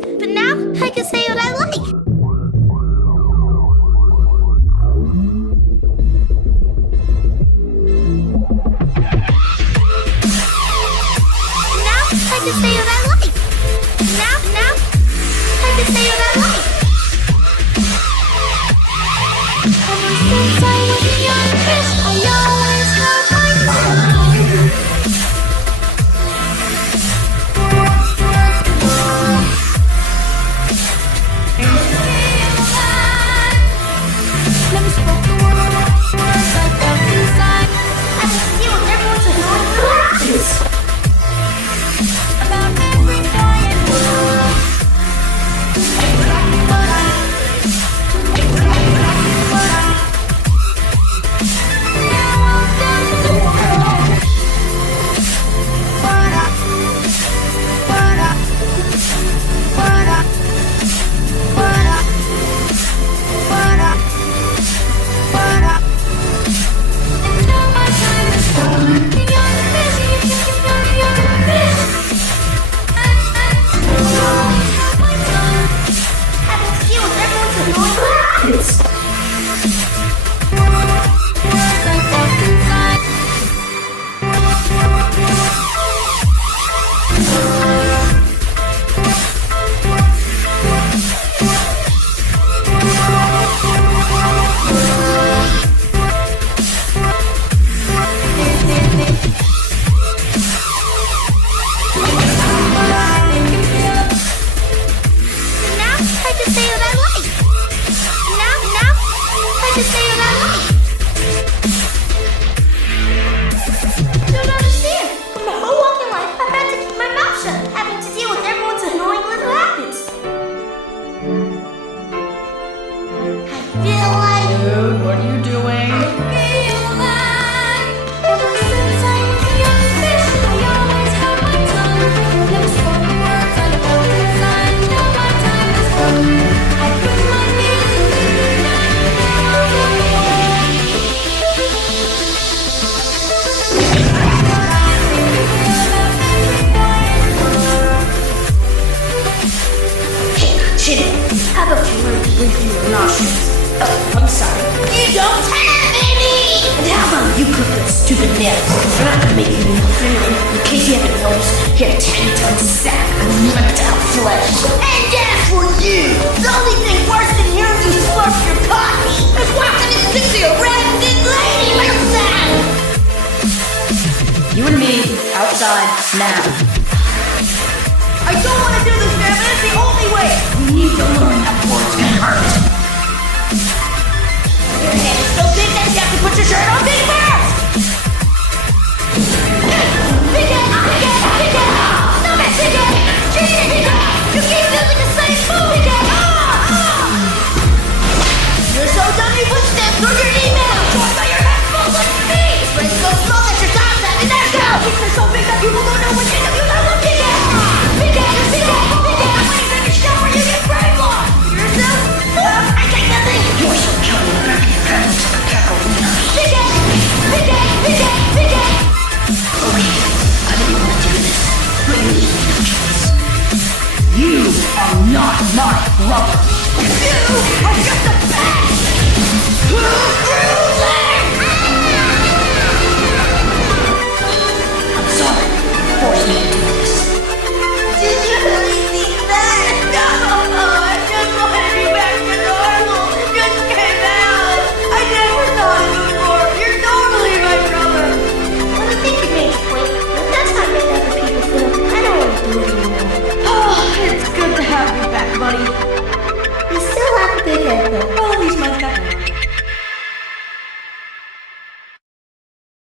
But now I can say what I like. Now I can say what I like. Now I can say what I like. Ever since I was a young fish, I always held my never spoke the words I felt inside. I can feel everyone's annoying reactions about every giant world. Now I'm down to the world. What up? What up? What up? What up? What up? What up? And now my time is gone. Young fish, young fish. My tongue. Having to deal with everyone's annoying habits. Words I felt inside. Now I can say what I like. Now I can say what I like. Don't understand. For my whole walking life, I've had to keep my mouth shut, having to deal with everyone's annoying little habits. I feel like Dude, what are you doing? feel like ever since I was a young fish, I always held my tongue. Never spoke the words I felt inside. Now my time is gone. I put my feelings Shit, how about you learn to breathe through your nostrils? Oh, I'm sorry. You don't have any! And how about you cook those stupid nails? They're not gonna make you any cleaner. In case you haven't noticed, you're a tiny tiny sack of ripped out flesh. And as for you, the only thing worse than hearing you slurp your coffee is walking and fixing a red-fit lady like that! You and me, outside, now. I don't want to do this, man, but it's the only way! We need to learn that words can hurt. Your head is so big that you have to put your shirt on big first! Big head! Stop it, big head! Cheating! You keep using the same move, big head! You're so dumb you put steps through your email! Joined by your head full of speed! Brain's so slow that your thumbs have in their go! They're so big that people don't know which interviews are looking at! Big head! When you finish shower, you get brain lock! Yourself? I take nothing! You're so killing the back of your head looks like a cackalina. Big head! Okay, I didn't want to do this, but you leave me no choice. You are not my brother! You are just a pet! I'm sorry. Force me to do it.